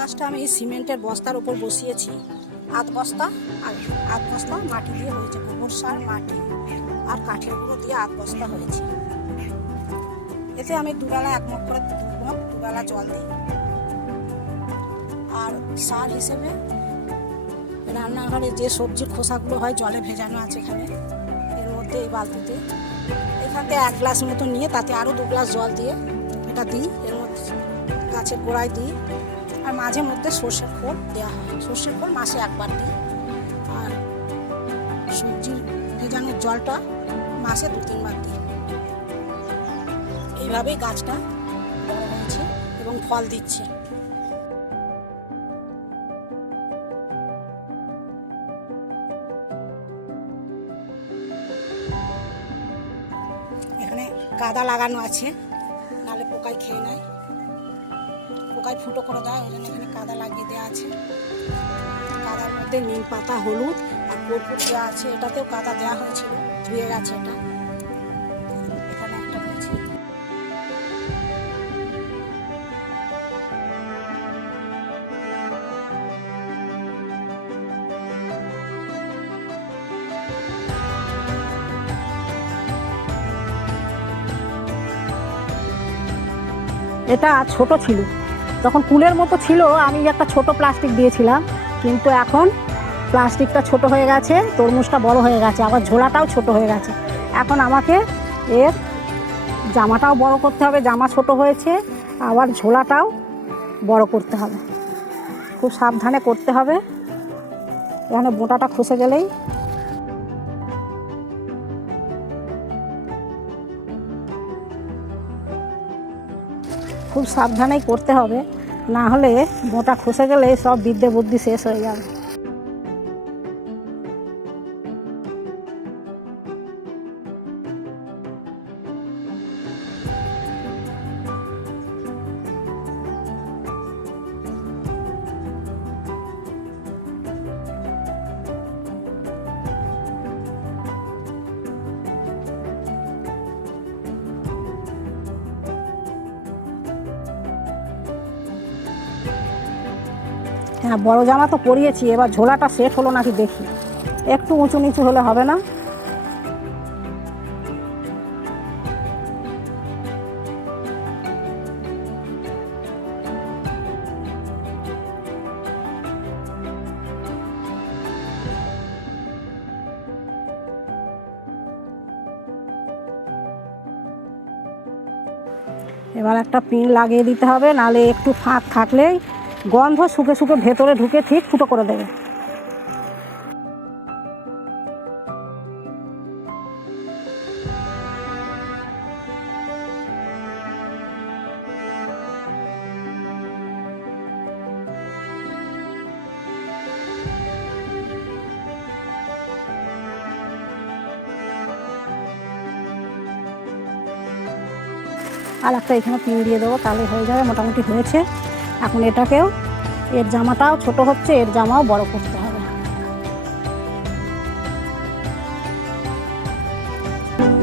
গাছটা আমি সিমেন্টের বস্তার উপর বসিয়েছি। আধ বস্তা আর আধ বস্তা মাটি দিয়ে হয়েছে, গোবর সার, মাটি আর কাঠের গুঁড়ো দিয়ে আধ বস্তা হয়েছে। এতে আমি দুবেলা এক মগ করে দুবেলা জল দিই। আর সার হিসেবে রান্নাঘরে যে সবজির খোসাগুলো হয়, জলে ভেজানো আছে এখানে, এর মধ্যে এই বালতিতে এখান থেকে এক গ্লাস মতো নিয়ে তাতে আরও দু গ্লাস জল দিয়ে এটা দিই, এর মধ্যে গাছের গোড়ায় দিই। আর মাঝে মধ্যে সর্ষের খোল দেওয়া হয়। সর্ষের খোল মাসে একবার দিই। আর সবজির ভেজানোর জলটা মাসে দু, তিনবার দিই। এইভাবেই গাছটা বড় হয়েছে এবং ফল দিচ্ছে। এখানে কাদা লাগানো আছে, নালে পোকায় খেয়ে নেয়। পোকায় ফুটো করে দেয়, ওই জন্য এখানে কাদা লাগিয়ে দেওয়া আছে। কাদার মধ্যে নিম পাতা, হলুদ আর কর্পূর দেওয়া আছে। এটাতেও কাদা দেওয়া হয়েছিল, ধুয়ে গেছে এটা। একটা এটা ছোট ছিল। তখন কুলের মতো ছিল, আমি একটা ছোট প্লাস্টিক দিয়েছিলাম। কিন্তু এখন প্লাস্টিকটা ছোট হয়ে গেছে, তরমুজটা বড় হয়ে গেছে, আবার ঝোলাটাও ছোট হয়ে গেছে। এখন আমাকে এর জামাটাও বড় করতে হবে, জামা ছোট হয়েছে, আবার ঝোলাটাও বড় করতে হবে। খুব সাবধানে করতে হবে। এখানে বোঁটাটা খসে গেলেই খুব সাবধানেই করতে হবে। না হলে মোটা খসে গেলে সব বিদ্যে বুদ্ধি শেষ হয়ে যাবে। হ্যাঁ বড় জামা তো পরিয়েছি, এবার ঝোলাটা সেট হলো নাকি দেখি। একটু উঁচু নিচু হলে হবে না? এবার একটা পিন লাগিয়ে দিতে হবে, নালে একটু ফাঁক থাকলেই গন্ধ শুকে শুকে ভেতরে ঢুকে ঠিক ফুটো করে দেবে। আর একটা এখানে পিন দিয়ে দেবো, তাহলে হয়ে যাবে, মোটামুটি হয়েছে। এখন এটাকেও এর জামাটাও ছোট হচ্ছে এর জামাও বড় করতে